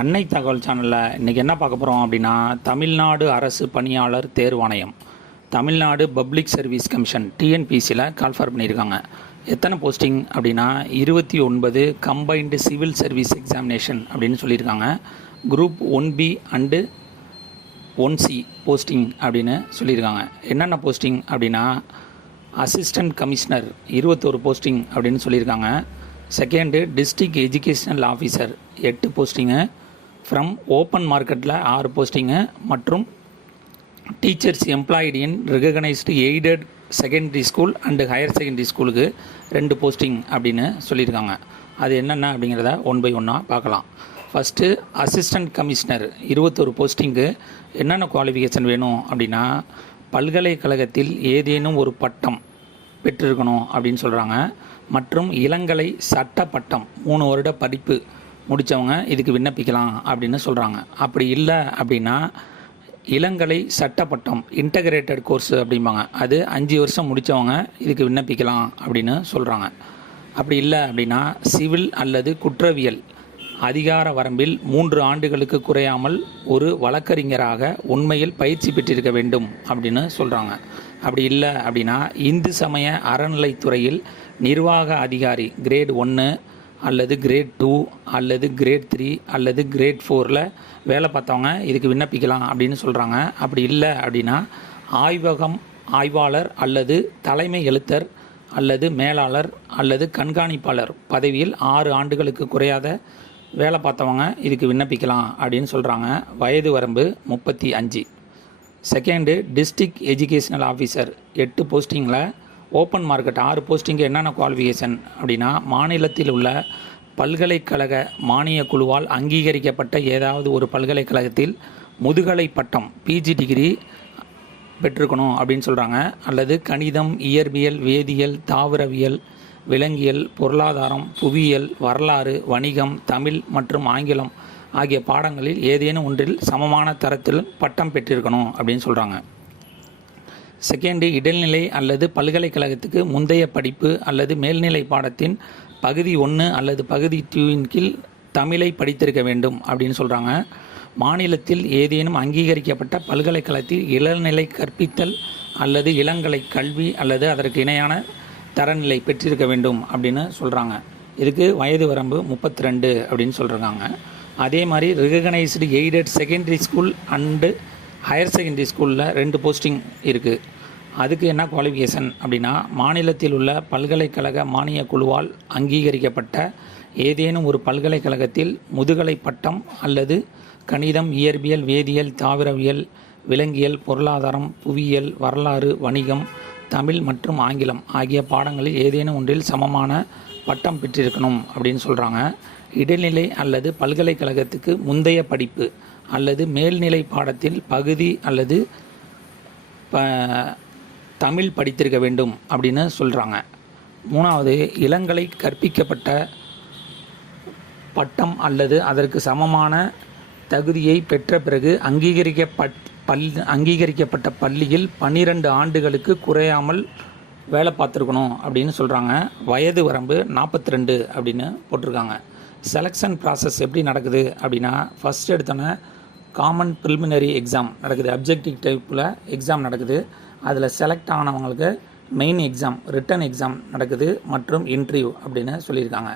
அன்னை தகவல் சேனலில் இன்றைக்கி என்ன பார்க்க போகிறோம் அப்படின்னா, தமிழ்நாடு அரசு பணியாளர் தேர்வாணையம், தமிழ்நாடு பப்ளிக் சர்வீஸ் கமிஷன் டிஎன்பிசியில் கால்ஃபர் பண்ணியிருக்காங்க. எத்தனை போஸ்டிங் அப்படின்னா 29 கம்பைன்டு சிவில் சர்வீஸ் எக்ஸாமினேஷன் அப்படின்னு சொல்லியிருக்காங்க. Group 1B and 1C posting அப்படின்னு சொல்லியிருக்காங்க. என்னென்ன போஸ்டிங் அப்படின்னா, அசிஸ்டன்ட் கமிஷனர் 21 போஸ்டிங் அப்படின்னு சொல்லியிருக்காங்க. Second district educational officer 8 posting, from open மார்க்கெட்டில் 6 போஸ்டிங்கு, மற்றும் teachers employed in recognised aided secondary school and higher secondary ஸ்கூலுக்கு 2 போஸ்டிங் அப்படின்னு சொல்லியிருக்காங்க. அது என்னென்ன அப்படிங்கிறத ஒன் பை ஒன்னாக பார்க்கலாம். ஃபஸ்ட்டு அசிஸ்டன்ட் கமிஷனர் 21 போஸ்டிங்கு என்னென்ன குவாலிஃபிகேஷன் வேணும் அப்படின்னா, பல்கலைக்கழகத்தில் ஏதேனும் ஒரு பட்டம் பெற்றிருக்கணும் அப்படின்னு சொல்கிறாங்க. மற்றும் இளங்கலை சட்ட பட்டம் 3 வருட படிப்பு முடித்தவங்க இதுக்கு விண்ணப்பிக்கலாம் அப்படின்னு சொல்கிறாங்க. அப்படி இல்லை அப்படின்னா இளங்கலை சட்ட பட்டம் இன்டகிரேட்டட் கோர்ஸ் அப்படிம்பாங்க, அது 5 வருஷம் முடித்தவங்க இதுக்கு விண்ணப்பிக்கலாம் அப்படின்னு சொல்கிறாங்க. அப்படி இல்லை அப்படின்னா சிவில் அல்லது குற்றவியல் அதிகார வரம்பில் 3 ஆண்டுகளுக்கு குறையாமல் ஒரு வழக்கறிஞராக உண்மையில் பயிற்சி பெற்றிருக்க வேண்டும் அப்படின்னு சொல்கிறாங்க. அப்படி இல்லை அப்படின்னா இந்து சமய அறநிலைத்துறையில் நிர்வாக அதிகாரி கிரேட் 1 அல்லது கிரேட் 2 அல்லது கிரேட் 3 அல்லது கிரேட் 4ல் வேலை பார்த்தவங்க இதுக்கு விண்ணப்பிக்கலாம் அப்படின்னு சொல்கிறாங்க. அப்படி இல்லை அப்படின்னா ஆய்வகம் ஆய்வாளர் அல்லது தலைமை எழுத்தர் அல்லது மேலாளர் அல்லது கண்காணிப்பாளர் பதவியில் 6 ஆண்டுகளுக்கு குறையாத வேலை பார்த்தவங்க இதுக்கு விண்ணப்பிக்கலாம் அப்படின்னு சொல்கிறாங்க. வயது வரம்பு 35. செகண்டு டிஸ்ட்ரிக்ட் எஜுகேஷனல் ஆஃபீஸர் 8 போஸ்டிங்கில் ஓப்பன் மார்க்கெட் 6 போஸ்டிங்கு என்னென்ன குவாலிஃபிகேஷன் அப்படின்னா, மாநிலத்தில் உள்ள பல்கலைக்கழக மானிய குழுவால் அங்கீகரிக்கப்பட்ட ஏதாவது ஒரு பல்கலைக்கழகத்தில் முதுகலை பட்டம் பிஜி டிகிரி பெற்றிருக்கணும் அப்படின்னு சொல்கிறாங்க. அல்லது கணிதம், இயற்பியல், வேதியியல், தாவரவியல், விலங்கியல், பொருளாதாரம், புவியியல், வரலாறு, வணிகம், தமிழ் மற்றும் ஆங்கிலம் ஆகிய பாடங்களில் ஏதேனும் ஒன்றில் சமமான தரத்தில் பட்டம் பெற்றிருக்கணும் அப்படின்னு சொல்கிறாங்க. செகண்டு இடைநிலை அல்லது பல்கலைக்கழகத்துக்கு முந்தைய படிப்பு அல்லது மேல்நிலை பாடத்தின் பகுதி 1 அல்லது பகுதி 2 கீழ் தமிழை படித்திருக்க வேண்டும் அப்படின்னு சொல்கிறாங்க. மாநிலத்தில் ஏதேனும் அங்கீகரிக்கப்பட்ட பல்கலைக்கழகத்தில் இளநிலை கற்பித்தல் அல்லது இளங்கலை கல்வி அல்லது அதற்கு இணையான தரநிலை பெற்றிருக்க வேண்டும் அப்படின்னு சொல்கிறாங்க. இதுக்கு வயது வரம்பு 32 அப்படின்னு சொல்கிறாங்க. அதே மாதிரி recognised aided secondary school and higher secondary ஸ்கூலில் 2 போஸ்டிங் இருக்குது. அதுக்கு என்ன குவாலிஃபிகேஷன் அப்படின்னா, மாநிலத்தில் உள்ள பல்கலைக்கழக மானிய குழுவால் அங்கீகரிக்கப்பட்ட ஏதேனும் ஒரு பல்கலைக்கழகத்தில் முதுகலை பட்டம் அல்லது கணிதம், இயற்பியல், வேதியியல், தாவரவியல், விலங்கியல், பொருளாதாரம், புவியியல், வரலாறு, வணிகம், தமிழ் மற்றும் ஆங்கிலம் ஆகிய பாடங்களில் ஏதேனும் ஒன்றில் சமமான பட்டம் பெற்றிருக்கணும் அப்படின்னு சொல்கிறாங்க. இடைநிலை அல்லது பல்கலைக்கழகத்துக்கு முந்தைய படிப்பு அல்லது மேல்நிலை பாடத்தில் பகுதி அல்லது தமிழ் படித்திருக்க வேண்டும் அப்படின்னு சொல்கிறாங்க. 3வது இளங்கலை கற்பிக்கப்பட்ட பட்டம் அல்லது அதற்கு சமமான தகுதியை பெற்ற பிறகு அங்கீகரிக்கப்பட்ட பள்ளியில் 12 ஆண்டுகளுக்கு குறையாமல் வேலை பார்த்துருக்கணும் அப்படின்னு சொல்கிறாங்க. வயது வரம்பு 42 அப்படின்னு போட்டிருக்காங்க. செலெக்ஷன் ப்ராசஸ் எப்படி நடக்குது அப்படின்னா, ஃபஸ்ட் எடுத்தோன்னே காமன் ப்ரிலிமினரி எக்ஸாம் நடக்குது, அப்ஜெக்டிவ் டைப்பில் எக்ஸாம் நடக்குது. அதில் செலக்ட் ஆனவங்களுக்கு மெயின் எக்ஸாம் ரிட்டன் எக்ஸாம் நடக்குது மற்றும் இன்டர்வியூ அப்படின்னு சொல்லியிருக்காங்க.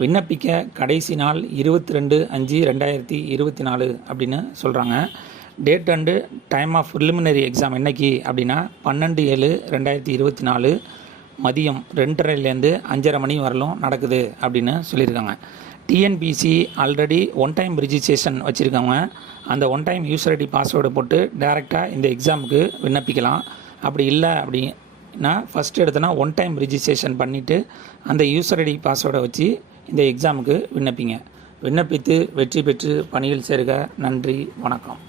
விண்ணப்பிக்க கடைசி நாள் 22/5/2024 அப்படின்னு சொல்கிறாங்க. Date and time of preliminary exam என்னைக்கு அப்படின்னா 12/7/2024 மதியம் 2:30லேருந்து 5:30 மணி வரலும் நடக்குது அப்படின்னு சொல்லியிருக்காங்க. TNPSC already one time registration வச்சுருக்கவங்க அந்த ஒன் டைம் யூசர் ஐடி பாஸ்வேர்டை போட்டு டைரெக்டாக இந்த எக்ஸாமுக்கு விண்ணப்பிக்கலாம். அப்படி இல்லை அப்படின்னா ஃபஸ்ட்டு எடுத்தோன்னா ஒன் டைம் ரிஜிஸ்ட்ரேஷன் பண்ணிவிட்டு அந்த யூசர் ஐடி பாஸ்வேர்டை வச்சு இந்த எக்ஸாமுக்கு விண்ணப்பித்து வெற்றி பெற்று பணியில் சேருக. நன்றி, வணக்கம்.